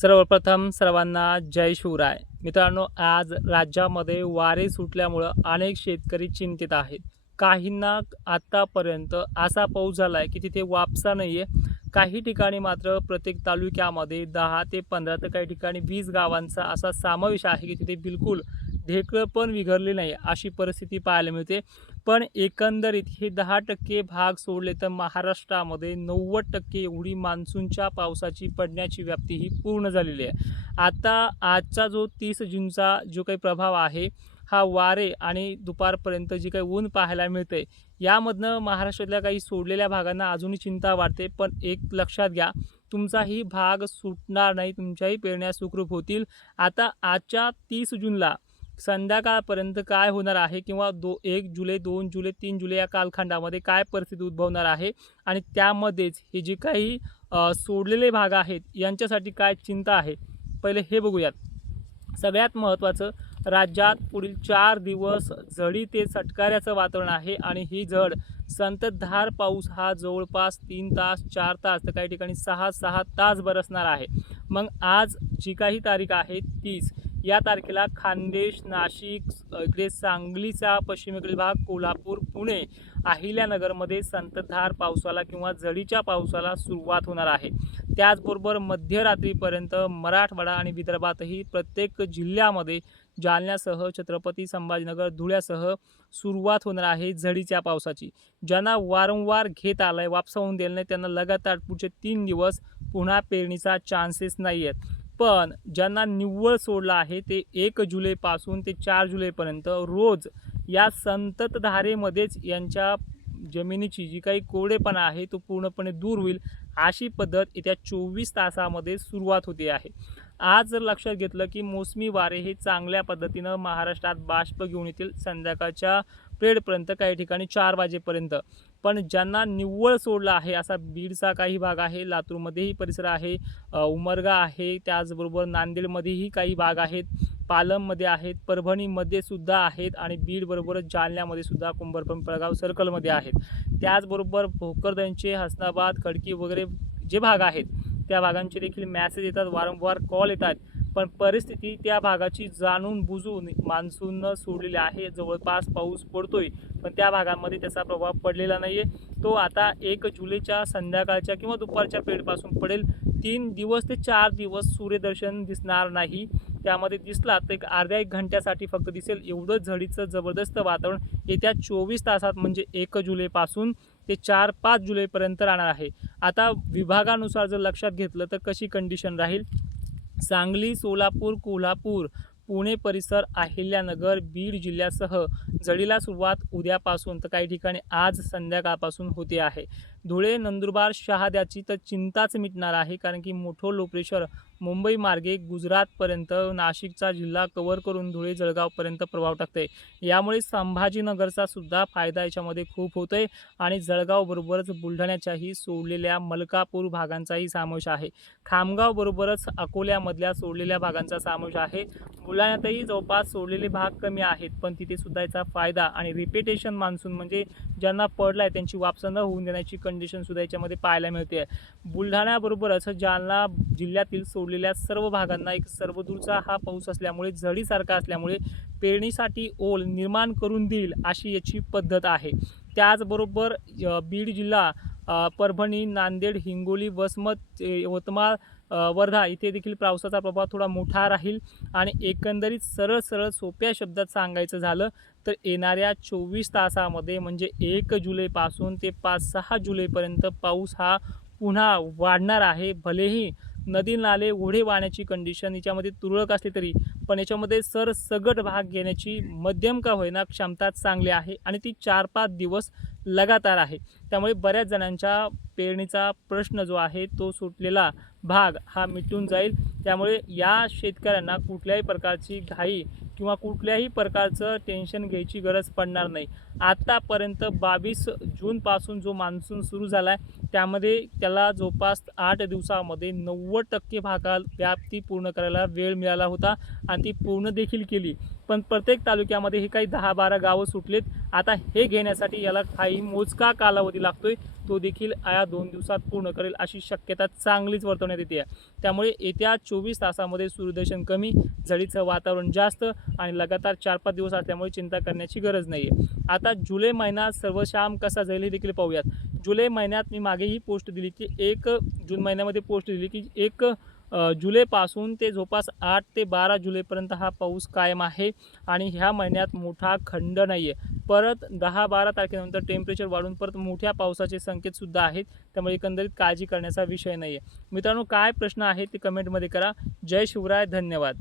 सर्वप्रथम सर्वांना जय शिवराय. मित्रांनो, आज राज्यामध्ये वारे सुटल्यामुळं अनेक शेतकरी चिंतित आहेत. काहींना आतापर्यंत असा पाऊस झालाय की तिथे वापसा नाहीये. काही ठिकाणी मात्र प्रत्येक तालुक्यामध्ये 10 ते 15 तर काही ठिकाणी 20 गावांचा असा समावेश आहे की तिथे बिलकुल ढेकळं पण विघरले नाही अशी परिस्थिती पाहायला मिळते. पण एकंदरीत हे 10% भाग सोडले तर महाराष्ट्रामध्ये 90% एवढी मान्सूनच्या पावसाची पडण्याची व्याप्ती ही पूर्ण झालेली आहे. आता आजचा जो 30 जूनचा जो काही प्रभाव आहे, हा वारे आणि दुपारपर्यंत जे काही ऊन पाहायला मिळते, यामधनं महाराष्ट्रातल्या काही सोडलेल्या भागांना अजूनही चिंता वाटते. पण एक लक्षात घ्या, तुमचाही भाग सुटणार नाही, तुमच्याही पेरण्या सुखरूप होतील. आता आजच्या 30 जूनला संध्याकाळपर्यंत काय होणार आहे किंवा 1 जुलै, 2 जुलै, 3 जुलै या कालखंडामध्ये काय परिस्थिती उद्भवणार आहे आणि त्यामध्येच हे जे काही सोडलेले भाग आहेत, यांच्यासाठी काय चिंता आहे, पहिले हे बघूयात. सगळ्यात महत्त्वाचं, राज्यात पुढील 4 दिवस झडी ते चटकाऱ्याचं वातावरण आहे आणि ही झड संततधार पाऊस हा जवळपास 3 तास, 4 तास तर काही ठिकाणी 6-6 तास बरसणार आहे. मग आज जी काही तारीख आहे 30, या तारखेला खान्देश, नाशिक, इकडे सांगलीचा पश्चिमेकडील भाग, कोल्हापूर, पुणे, अहिल्यानगरमध्ये संततधार पावसाला किंवा झडीच्या पावसाला सुरुवात होणार आहे. त्याचबरोबर मध्यरात्रीपर्यंत मराठवाडा आणि विदर्भातही प्रत्येक जिल्ह्यामध्ये जालन्यासह छत्रपती संभाजीनगर, धुळ्यासह सुरुवात होणार आहे झडीच्या पावसाची. ज्यांना वारंवार घेत आलाय, वापसा होऊन दिलं नाही, त्यांना लगातार पुढचे 3 दिवस पुन्हा पेरणीचा चान्सेस नाही आहेत. पण ज्यांना निव्वळ सोडला आहे ते 1 जुलैपासून ते 4 जुलैपर्यंत रोज या संततधारेमध्येच यांच्या जमिनीची जी काही कोरडेपणा आहे तो पूर्णपणे दूर होईल, अशी पद्धत येत्या 24 तासामध्ये सुरुवात होते आहे. आज जर लक्षात घेतलं की मोसमी वारे हे चांगल्या पद्धतीनं महाराष्ट्रात बाष्प घेऊन येतील संध्याकाळच्या पिरेडपर्यंत, काही ठिकाणी 4 वाजेपर्यंत. पण ज्यांना निव्वळ सोडला आहे असा बीडचा काही भाग आहे, लातूरमध्येही परिसर आहे, उमरगा आहे, त्याचबरोबर नांदेडमध्येही काही भाग आहेत, पालममध्ये आहेत, परभणीमध्ये सुद्धा आहेत आणि बीडबरोबरच जालन्यामध्ये सुद्धा कुंभारपिंपळगाव सर्कलमध्ये आहेत. त्याचबरोबर भोकरदनचे, हसनाबाद, खडकी वगैरे जे भाग आहेत त्या भागांचे देखील मॅसेज येतात, वारंवार कॉल येतात. पण परिस्थिती त्या भागाची जाणून बुजून मान्सूननं सोडलेली आहे. जवळपास पाऊस पडतोय, पण त्या भागांमध्ये त्याचा प्रभाव पडलेला नाही आहे. तो आता 1 जुलैच्या संध्याकाळच्या किंवा दुपारच्या पिरेडपासून पडेल. 3 दिवस ते 4 दिवस सूर्यदर्शन दिसणार नाही. त्यामध्ये दिसला तर एक अर्ध्या 1 घंट्यासाठी फक्त दिसेल. एवढं झडीचं जबरदस्त वातावरण येत्या 24 तासात म्हणजे 1 जुलैपासून ते 4-5 जुलैपर्यंत राहणार आहे. आता विभागानुसार जर लक्षात घेतलं तर कशी कंडिशन राहील. सांगली, सोलापूर, कोल्हापूर, पुणे परिसर, अहिल्यानगर, बीड जिल्ह्यासह झडीला सुरुवात उद्यापासून तर काही ठिकाणी आज संध्याकाळपासून होते आहे. धुळे, नंदुरबार, शहाद्याची तर चिंताच मिटणार आहे, कारण की मोठं लो प्रेशर मुंबई मार्गे गुजरातपर्यंत नाशिकचा जिल्हा कव्हर करून धुळे, जळगावपर्यंत प्रभाव टाकते. यामुळे संभाजीनगरचा सुद्धा फायदा याच्यामध्ये खूप होतोय आणि जळगावबरोबरच बुलढाण्याच्याही सोडलेल्या मलकापूर भागांचाही समावेश आहे. खामगावबरोबरच अकोल्यामधल्या सोडलेल्या भागांचा समावेश आहे. बुलढाण्यातही जवळपास सोडलेले भाग कमी आहेत, पण तिथे सुद्धा याचा फायदा आणि रिपिटेशन मान्सून म्हणजे ज्यांना पडलाय त्यांची वापसा न होऊन देण्याची कंडिशन सुद्धा याच्यामध्ये पाहायला मिळते. बुलढाण्याबरोबरच जालना जिल्ह्यातील सोडलेल्या सर्व भागांना एक सर्वदूरचा हा पाऊस असल्यामुळे, झडीसारखा असल्यामुळे पेरणीसाठी ओल निर्माण करून देईल अशी याची पद्धत आहे. त्याचबरोबर बीड जिल्हा, परभणी, नांदेड, हिंगोली, वसमत, यवतमाळ, वर्धा इथे देखील पावसाचा प्रभाव थोडा मोठा राहील. आणि एकंदरीत सरळ सोप्या शब्दात सांगायचं झालं तर येणाऱ्या 24 तासामध्ये म्हणजे 1 जुलैपासून ते 5-6 जुलैपर्यंत पाऊस हा पुन्हा वाढणार आहे. भलेही नदी नाले ओढे वाहण्याची कंडिशन याच्यामध्ये तुरळक असली तरी पण याच्यामध्ये सरसगट भाग घेण्याची मध्यम का होईना क्षमता चांगली आहे आणि ती 4-5 दिवस लगातार आहे. त्यामुळे बऱ्याच जणांच्या पेरणीचा प्रश्न जो आहे तो सुटलेला भाग हा मिटून जाईल. त्यामुळे या शेतकऱ्यांना कुठल्याही प्रकारची घाई किंवा कुठल्याही प्रकारचं टेन्शन घ्यायची गरज पडणार नाही. आत्तापर्यंत 22 जूनपासून जो मान्सून सुरू झाला आहे त्यामध्ये त्याला जवळपास 8 दिवसामध्ये 90% भागात व्याप्ती पूर्ण करायला वेळ मिळाला होता आणि ती पूर्ण देखील केली. पण प्रत्येक तालुक्यामध्ये हे काही 10-12 गावं सुटलेत. आता हे घेण्यासाठी याला काही मोजका कालावधी लागतोय, तो देखील या 2 दिवसात पूर्ण करेल अशी शक्यता चांगलीच वर्तवण्यात येते आहे. त्यामुळे येत्या 24 तासामध्ये सूर्यदर्शन कमी, झडीचं वातावरण जास्त आणि लगातार 4-5 दिवस असल्यामुळे चिंता करण्याची गरज नाही आहे. आता जुलै महिना सर्वशाम कसा जाईल हे देखील पाहूयात. जुलै महिन्यात मी मागेही पोस्ट दिली की 1 जून महिन्यामध्ये पोस्ट दिली की 1 जुलैपासून ते जवळपास 8 ते 12 जुलैपर्यंत हा पाऊस कायम आहे आणि ह्या महिन्यात मोठा खंड नाही आहे. परत 10-12 तारखेनंतर टेम्परेचर वाढून परत मोठ्या पावसाचे संकेतसुद्धा आहेत. त्यामुळे एकंदरीत काळजी करण्याचा विषय नाही आहे. मित्रांनो, काय प्रश्न आहे ते कमेंटमध्ये करा. जय शिवराय, धन्यवाद.